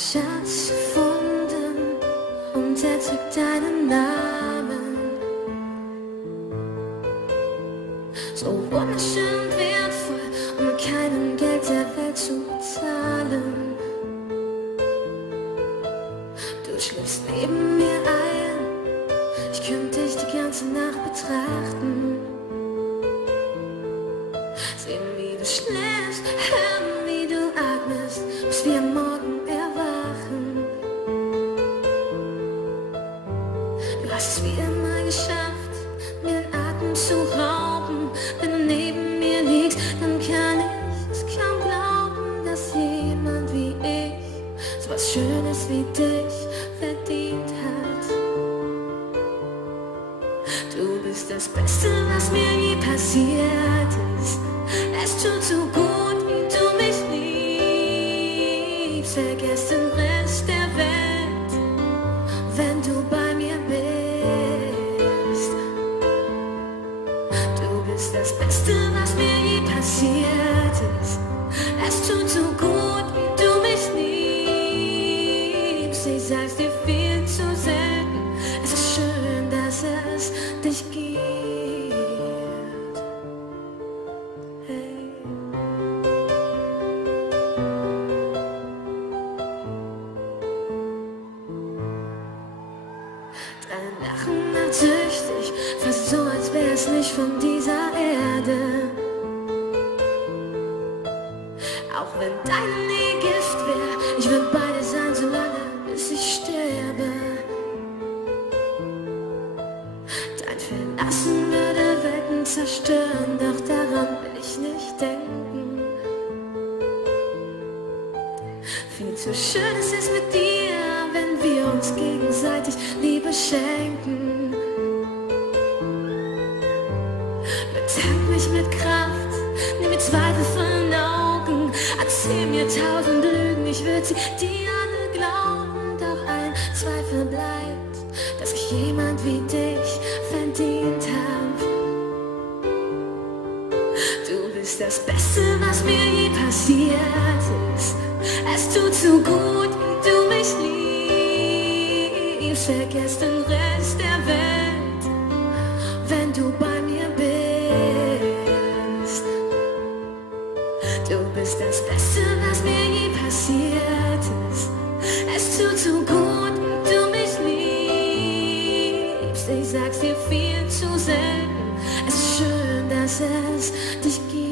Schatz gefunden und er trägt deinen Namen. So wunderschön wertvoll, um mit keinem Geld der Welt zu bezahlen. Du schläfst neben mir ein, ich könnte dich die ganze Nacht betrachten. Sehen, wie du schläfst, hören, wie du atmest, bis wir am Morgen erwachen. Du hast es wieder mal geschafft, mir den Atem zu rauben. Wenn du neben mir liegst, dann kann ich es kaum glauben, dass jemand wie ich so was Schönes wie dich verdient hat. Du bist das Beste, was mir je passiert ist. Es tut so gut, wie du mich liebst. Vergiss den Rest der Welt, wenn du bei mir bist. Du bist das Beste, was mir je passiert ist. Es tut so gut, wie du mich liebst. Ich sag's dir viel zu selten. Es ist schön, dass es dich gibt. Hey. Dein Lachen macht süchtig, fast so, als wär's nicht von dieser Erde. Auch wenn deine Nähe Gift wär, ich würd bei dir sein, solange bis ich sterbe. Dein Verlassen würde Welten zerstören, doch daran will ich nicht denken. Viel zu schön ist es mit dir, wenn wir uns gegenseitig Liebe schenken. Betank mich mit Kraft, nimm mir Zweifel von den Augen, erzähl mir 1000 Lügen, ich würd sie dir alle glauben. Doch ein Zweifel bleibt, dass ich jemand wie dich verdient hab. Du bist das Beste, was mir je passiert ist. Es tut so gut, wie du mich liebst. Vergiss den Rest der Welt, wenn du bei mir bist. Du bist das Beste, was mir je passiert ist. Es tut so gut, wie du mich liebst. Ich sag's dir viel zu selten. Es ist schön, dass es dich gibt.